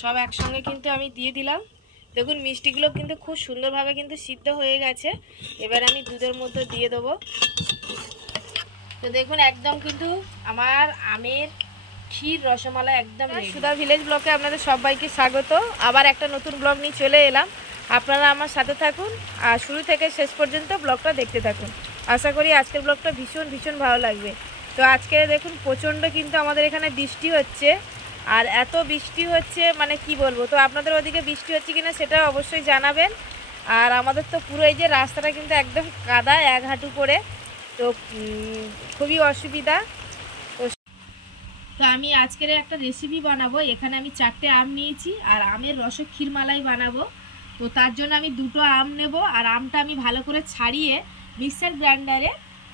সব একসঙ্গে কিন্তু আমি দিয়ে দিলাম। দেখুন মিষ্টিগুলো কিন্তু খুব সুন্দরভাবে কিন্তু সিদ্ধ হয়ে গেছে। এবার আমি দুধের মধ্যে দিয়ে দেবো। তো দেখুন একদম কিন্তু আমার আমের ক্ষীর রসমালাই একদম। সুধা ভিলেজ ব্লগে আপনাদের সবাইকে স্বাগত। আবার একটা নতুন ব্লগ নিয়ে চলে এলাম। আপনারা আমার সাথে থাকুন আর শুরু থেকে শেষ পর্যন্ত ব্লগটা দেখতে থাকুন। আশা করি আজকের ব্লগটা ভীষণ ভালো লাগবে। তো আজকে দেখুন প্রচণ্ড কিন্তু আমাদের এখানে বৃষ্টি হচ্ছে, আর এত বৃষ্টি হচ্ছে মানে কি বলবো। তো আপনাদের ওদিকে বৃষ্টি হচ্ছে কিনা সেটা অবশ্যই জানাবেন। আর আমাদের তো পুরো এই যে রাস্তাটা কিন্তু একদম কাদা, এক হাঁটু করে, তো খুবই অসুবিধা। তো আমি আজকের একটা রেসিপি বানাবো। এখানে আমি 4টে আম নিয়েছি আর আমের রস ক্ষীরমালাই বানাবো। তো তার জন্য আমি 2টো আম নেব, আর আমটা আমি ভালো করে ছাড়িয়ে মিক্সার গ্রাইন্ডারে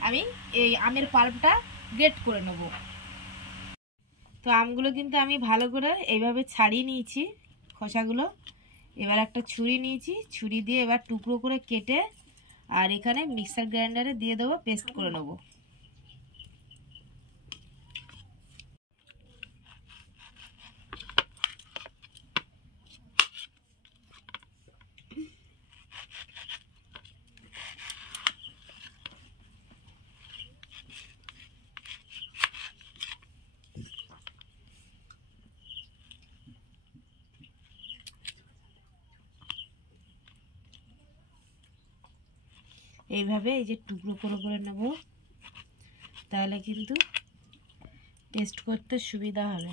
আমি এই আমের পাল্পটা গ্রেট করে নেব। তো আমগুলো কিন্তু আমি ভালো করে এইভাবে ছাড়িয়ে নিয়েছি খোসাগুলো। এবার একটা ছুরি নিয়েছি, ছুরি দিয়ে এবার টুকরো করে কেটে আর এখানে মিক্সার গ্রাইন্ডারে দিয়ে দেবো, পেস্ট করে নেবো। এইভাবে এই যে টুকরো করে নেব, তাহলে কিন্তু টেস্ট করতে সুবিধা হবে।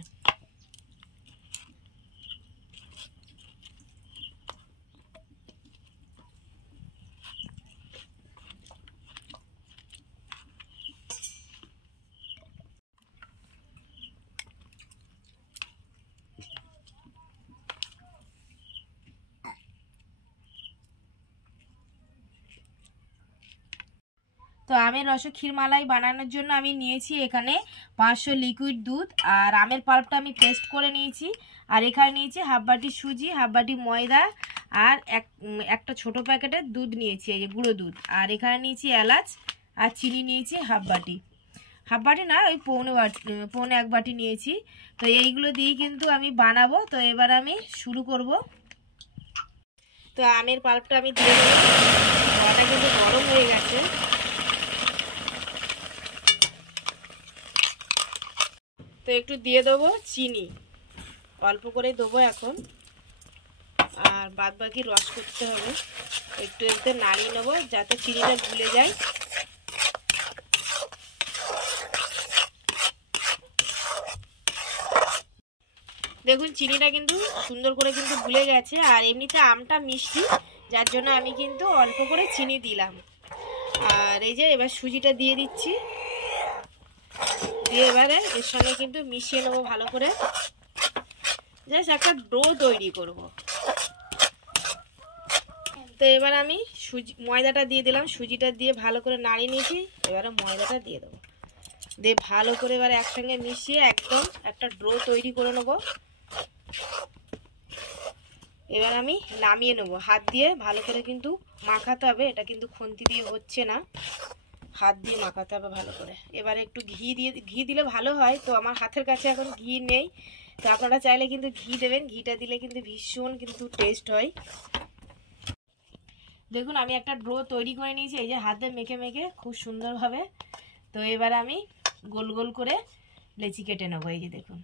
তো আমের রস ক্ষীরমালাই বানানোর জন্য আমি নিয়েছি এখানে 500 লিকুইড দুধ, আর আমের পাল্পটা আমি পেস্ট করে নিয়েছি। আর এখানে নিয়েছি হাফ বাটি সুজি, হাফ বাটি ময়দা, আর একটা ছোট প্যাকেটের দুধ নিয়েছি, এই যে গুঁড়ো দুধ। আর এখানে নিয়েছি এলাচ, আর চিনি নিয়েছি হাফ বাটি না, ওই পৌনে 1 বাটি নিয়েছি। তো এইগুলো দিয়ে কিন্তু আমি বানাবো। তো এবার আমি শুরু করব। তো আমের পাল্পটা আমি দিয়ে দেবো। কড়াটা কিন্তু গরম হয়ে গেছে। তো একটু দিয়ে দেবো চিনি, অল্প করে দেবো এখন, আর বাদ বাকি রস করতে হবে। একটু একটু নাড়িয়ে নেবো যাতে চিনিটা গুলে যায়। দেখুন চিনিটা কিন্তু সুন্দর করে কিন্তু গুলে গেছে, আর এমনিতে আমটা মিষ্টি, যার জন্য আমি কিন্তু অল্প করে চিনি দিলাম। আর এই যে এবার সুজিটা দিয়ে দিচ্ছি, দিয়ে এবারে এর সঙ্গে কিন্তু মিশিয়ে নেবো ভালো করে। জাস্ট একটা ডো তৈরি করব। তো এবার আমি ময়দাটা দিয়ে দিলাম, সুজিটা দিয়ে ভালো করে নাড়িয়ে নিয়েছি। এবারে ময়দাটা দিয়ে দেবো, দিয়ে ভালো করে এবার একসঙ্গে মিশিয়ে একদম একটা ডো তৈরি করে নেব। এবার আমি নামিয়ে নেব। হাত দিয়ে ভালো করে কিন্তু মাখাতে হবে, এটা কিন্তু খুন্তি দিয়ে হচ্ছে না, হাত দিয়ে মাখাতে হবে ভালো করে। এবারে একটু ঘি দিলে ভালো হয়। তো আমার হাতের কাছে এখন ঘি নেই, তো আপনারা চাইলে কিন্তু ঘি দেবেন। ঘিটা দিলে কিন্তু ভীষণ কিন্তু টেস্ট হয়। দেখুন আমি একটা ডো তৈরি করে নিয়েছি, এই যে হাতে মেখে মেখে খুব সুন্দরভাবে। তো এবার আমি গোল গোল করে লেচি কেটে নেবো। এই যে দেখুন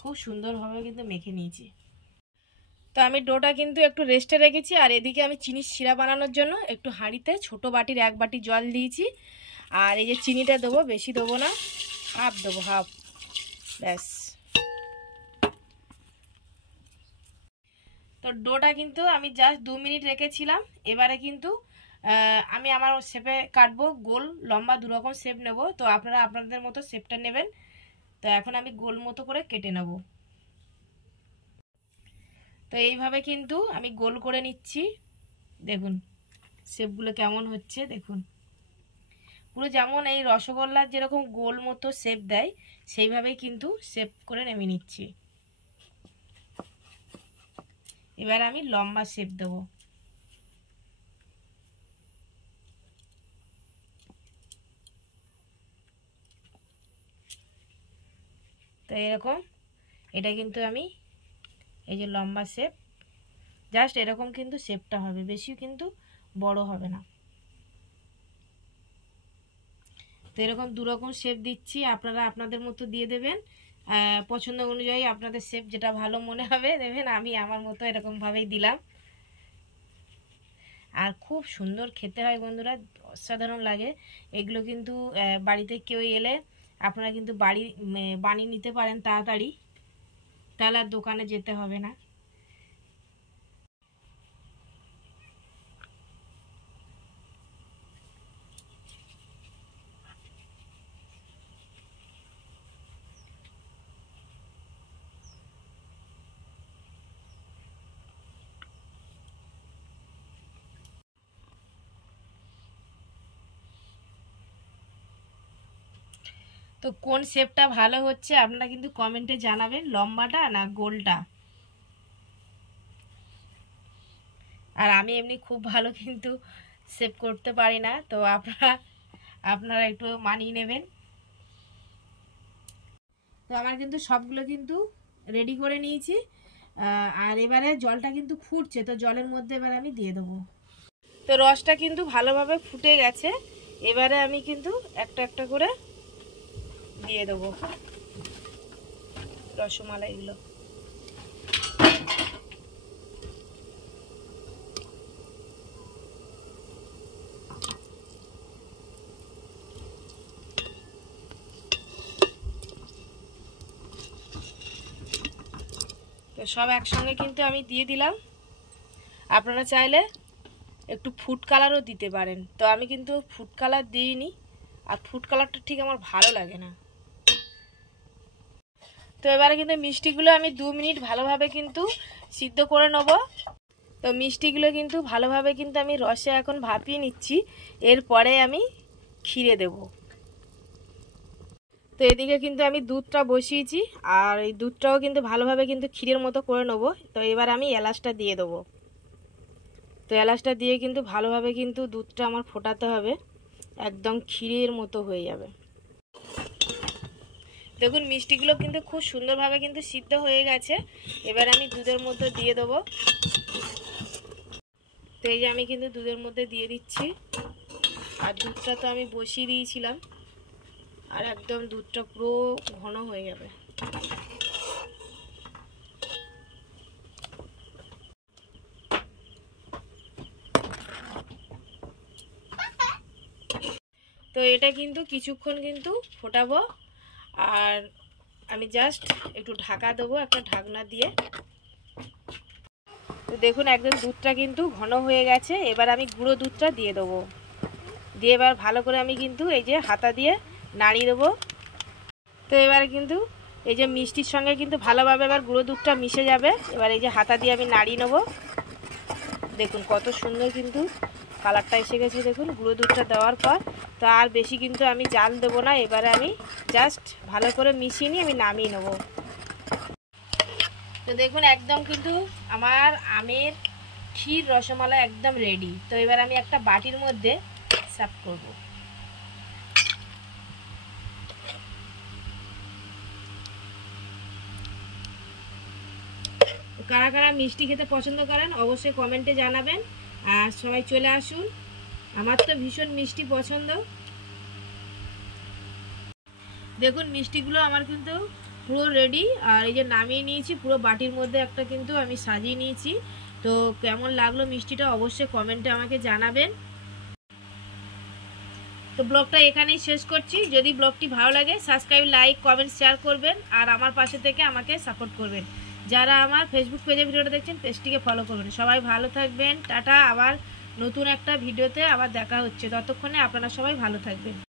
খুব সুন্দরভাবে কিন্তু মেখে নিয়েছি। তো আমি ডোটা কিন্তু একটু রেস্টে রেখেছি, আর এদিকে আমি চিনির শিরা বানানোর জন্য একটু হাঁড়িতে ছোট বাটির 1 বাটি জল দিয়েছি। আর এই যে চিনিটা দেবো, বেশি দেবো না, হাফ দেবো, হাফ, ব্যাস। তো ডোটা কিন্তু আমি জাস্ট 2 মিনিট রেখেছিলাম। এবারে কিন্তু আমি আমার শেপে কাটবো। গোল লম্বা 2 রকম শেপ নেব, তো আপনারা আপনাদের মতো শেপটা নেবেন। তো এখন আমি গোল মতো করে কেটে নেব। তো এইভাবে কিন্তু আমি গোল করে নিচ্ছি। দেখুন শেপগুলো কেমন হচ্ছে, দেখুন পুরো যেমন এই রসগোল্লার যেরকম গোল মতো শেপ দেয়, সেইভাবেই কিন্তু শেপ করে নেমে নিচ্ছি। এবার আমি লম্বা শেপ দেব। তো এরকম এটা কিন্তু আমি এই যে লম্বা শেপ, জাস্ট এরকম কিন্তু শেপটা হবে, বেশি কিন্তু বড় হবে না। তো এরকম দুরকম শেপ দিচ্ছি, আপনারা আপনাদের মতো দিয়ে দেবেন, পছন্দ অনুযায়ী আপনাদের শেপ যেটা ভালো মনে হবে দেবেন। আমি আমার মতো এরকমভাবেই দিলাম। আর খুব সুন্দর খেতে হয় বন্ধুরা, অসাধারণ লাগে। এগুলো কিন্তু বাড়িতে কেউ এলে আপনারা কিন্তু বানিয়ে নিতে পারেন তাড়াতাড়ি, তাহলে আর দোকানে যেতে হবে না। তো কোন শেপটা ভালো হচ্ছে আপনারা কিন্তু কমেন্টে জানাবেন, লম্বাটা না গোলটা। আর আমি এমনি খুব ভালো কিন্তু শেপ করতে পারি না, তো আপনারা একটু মানিয়ে নেবেন। তো আমার কিন্তু সবগুলো কিন্তু রেডি করে নিয়েছি। আর এবারে জলটা কিন্তু ফুটছে, তো জলের মধ্যে এবার আমি দিয়ে দেবো। তো রসটা কিন্তু ভালোভাবে ফুটে গেছে, এবারে আমি কিন্তু একটা একটা করে দিয়ে দেবো রসমালাইগুলো। তো সব একসঙ্গে কিন্তু আমি দিয়ে দিলাম। আপনারা চাইলে একটু ফুড কালারও দিতে পারেন, তো আমি কিন্তু ফুড কালার দিইনি, আর ফুড কালারটা ঠিক আমার ভালো লাগে না। তো এবারে কিন্তু মিষ্টিগুলো আমি 2 মিনিট ভালোভাবে কিন্তু সিদ্ধ করে নেব। তো মিষ্টিগুলো কিন্তু ভালোভাবে কিন্তু আমি রসে এখন ভাপিয়ে নিচ্ছি, এরপরে আমি ক্ষীরে দেব। তো এদিকে কিন্তু আমি দুধটা বসিয়েছি, আর এই দুধটাও কিন্তু ভালোভাবে কিন্তু ক্ষীরের মতো করে নেব। তো এবার আমি এলাচটা দিয়ে দেবো। তো এলাচটা দিয়ে কিন্তু ভালোভাবে কিন্তু দুধটা আমার ফোটাতে হবে, একদম ক্ষীরের মতো হয়ে যাবে। দেখুন মিষ্টিগুলো কিন্তু খুব সুন্দরভাবে কিন্তু সিদ্ধ হয়ে গেছে, এবার আমি দুধের মধ্যে দিয়ে দেবো। তো এই যে আমি কিন্তু দুধের মধ্যে দিয়ে দিচ্ছি, আর দুধটা তো আমি বসিয়ে দিয়েছিলাম, আর একদম দুধটা পুরো ঘন হয়ে যাবে। তো এটা কিন্তু কিছুক্ষণ কিন্তু ফোটাবো, আর আমি জাস্ট একটু ঢাকা দেবো একটা ঢাকনা দিয়ে। তো দেখুন একদম দুধটা কিন্তু ঘন হয়ে গেছে, এবার আমি গুঁড়ো দুধটা দিয়ে দেবো। দিয়ে এবার ভালো করে আমি কিন্তু এই যে হাতা দিয়ে নাড়িয়ে দেবো। তো এবার কিন্তু এই যে মিষ্টির সঙ্গে কিন্তু ভালোভাবে এবার গুঁড়ো দুধটা মিশে যাবে। এবার এই যে হাতা দিয়ে আমি নাড়িয়ে নেবো। দেখুন কত সুন্দর কিন্তু কালারটা এসে গেছে দেখুন গুঁড়ো দুধটা দেওয়ার পর। তো আর বেশি কিন্তু আমি জাল দেবো না, এবারে আমি জাস্ট ভালো করে মিশিয়ে নিয়ে আমি নামিয়ে নেবো। তো দেখুন একদম কিন্তু আমার আমের ক্ষীর রসমালাই একদম রেডি। তো এবার আমি একটা বাটির মধ্যে সার্ভ করব। কারা কারা মিষ্টি খেতে পছন্দ করেন অবশ্যই কমেন্টে জানাবেন, আর সবাই চলে আসুন, আমার তো ভীষণ মিষ্টি পছন্দ। দেখুন মিষ্টিগুলো আমার কিন্তু পুরো রেডি, আর এই যে নামিয়ে নিয়েছি পুরো বাটির মধ্যে একটা কিন্তু আমি সাজিয়ে নিয়েছি। তো কেমন লাগলো মিষ্টিটা অবশ্যই কমেন্টে আমাকে জানাবেন। তো ব্লগটা এখানেই শেষ করছি। যদি ব্লগটি ভালো লাগে সাবস্ক্রাইব, লাইক, কমেন্ট, শেয়ার করবেন, আর আমার পাশে থেকে আমাকে সাপোর্ট করবেন। যারা আমার ফেসবুক পেজে ভিডিওটা দেখছেন পেজটিকে ফলো করবেন। সবাই ভালো থাকবেন, টাটা। আবার নতুন একটা ভিডিওতে আবার দেখা হচ্ছে, ততক্ষণে আপনারা সবাই ভালো থাকবেন।